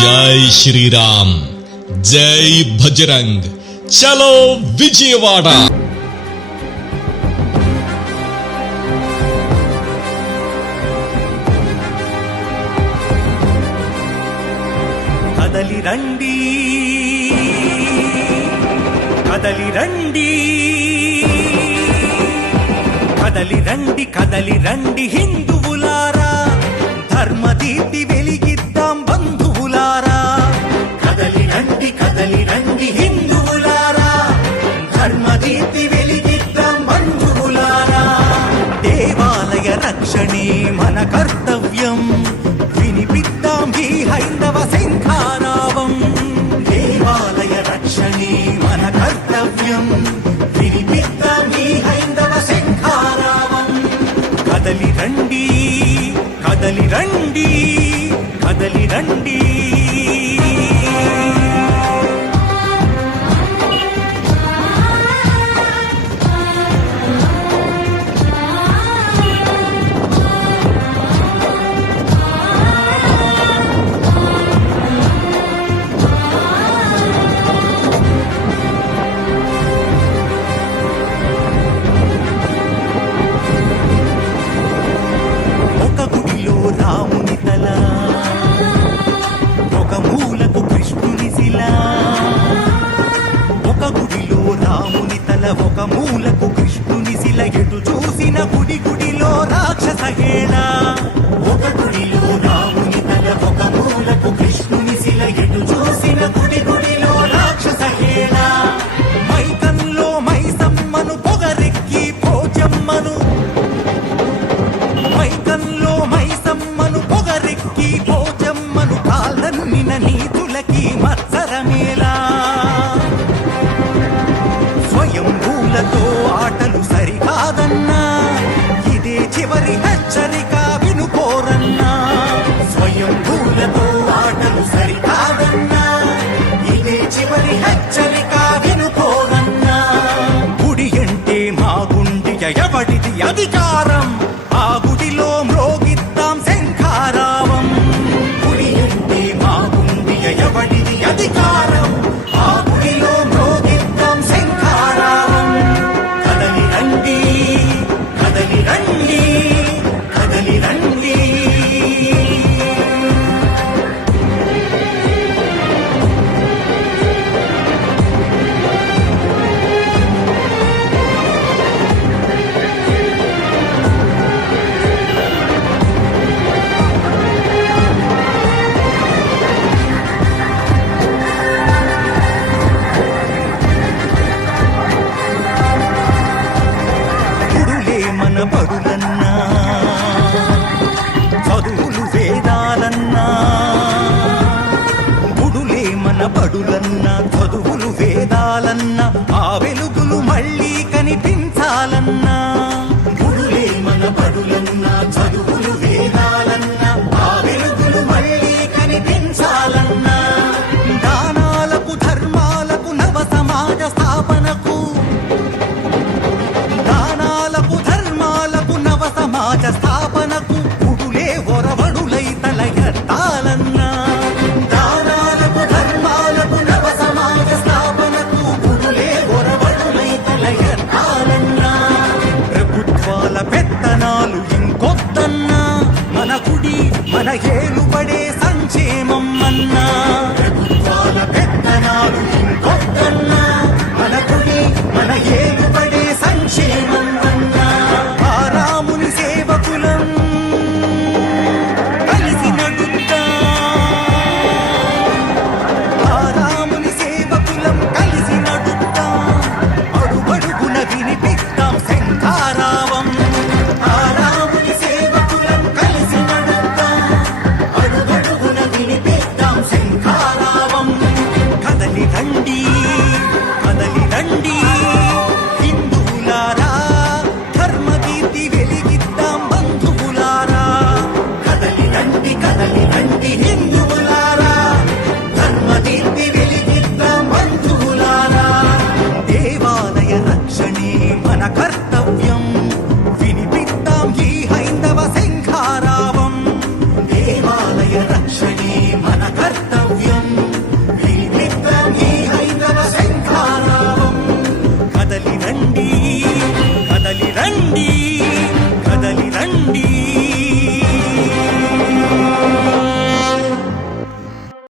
జై శ్రీరామ్, జై భజరంగ్, చలో విజయవాడ. కదలి రండి, కదలి రండి, కదలి రండి, కదలి రండి హిందువులారా, ధర్మదీప్తి వెలిగిద్దాం బంధువులారా. కదలి రండి, కదలి రండి హిందువులారా, ధర్మదీప్తి వెలిగిద్దాం బంధువులారా. దేవాలయ రక్షణే మన కర్తవ్యం, వినిపిద్దాం ఈ హైందవ శంఖారావం. దేవాలయ రక్షణే మన కర్తవ్యం, వినిపిద్దాం ఈ హైందవ శంఖారావం. కదలి రండి, కదలి రండి, కదలి రండి. రాముని తల ఒక మూలకు కృష్ణుని శిల, ఒక గుడిలో రాముని తల ఒక మూలకు కృష్ణుని శిల, ఎటు చూసిన గుడి గుడిలో రాక్షస హేళ. ఒక గుడిలో రాముని తల ఒక మూలకు కృష్ణుని శిల, ఎటు చూసిన గుడి గుడిలో రాక్షస హేళ. మైకంలో మైసమ్మను పొగరెక్కి పోచమ్మను, మైకంలో మైసమ్మను పొగరెక్కి పోచమ్మను, కాళ్ళన్నిన నీతులకి మత్సరమేలా. స్వయంభూలతో ఆటలు సరికాదన్నా, ఇదే చివరి హెచ్చరిక వినుకోరన్నా. స్వయంభూలతో ఆటలు సరికాదన్నా, ఇదే చివరి హెచ్చరిక వినుకోరన్నా. గుడి అంటే మా గుండె ఎవడిది అధికారం, ఆ గుడిలో మ్రోగిద్దాం శంఖారావం. గుడి అంటే మా గుండె ఎవడిది అధికారం, ఆ గుడిలో మ్రోగిద్దాం శంఖారావం. కదలి రండి, కదలి రండి, కదలి రండి. మన బడులన్నా, చదువులు వేదాలన్నా, గుడులే మన బడులన్నా, చదువులు వేదాలన్నా, ఆ వెలుగులు మళ్ళీ కనిపించాలన్నా. గుడులే మన బడులన్నా, చదువులు వేదాలన్నా, ఆ వెలుగులు మళ్ళీ కనిపించాలన్నా. దానాలకు ధర్మాలకు నవ సమాజ స్థాపనకు, సమాజ స్థాపనకు గుడులే ఒరవడులై తల ఎత్తాలన్నా. దానాలకు ధర్మాలకు నవ సమాజ స్థాపనకు గుడులే ఒరవడులై తల ఎత్తాలన్నా. ప్రభుత్వాల పెత్తనాలు ఇంకొద్దన్నా, మన గుడి మన ఏలుబడే సంక్షేమం అన్నా. ప్రభుత్వాల పెత్తనాలు ఇంకొద్దన్నా, మన గుడి మన ఏలుబడే సంక్షేమం అన్నా. సేవకులం కలిసి నడుద్దాం, ఆ రాముని సేవకులం కలిసి నడుద్దాం. అడుగడుగున వినిపిద్దాం శంఖారావం, ఆ రాముని సేవకులం కలిసి నడుద్దాం. అడుగడుగున వినిపిద్దాం శంఖారావం. కదలి రండి, కదలి రండి హిందువులారా, ధర్మదీప్తి వెలిగిద్దాం బంధువులారా. కదలి రండి, కదలి రండి హిందువులారా.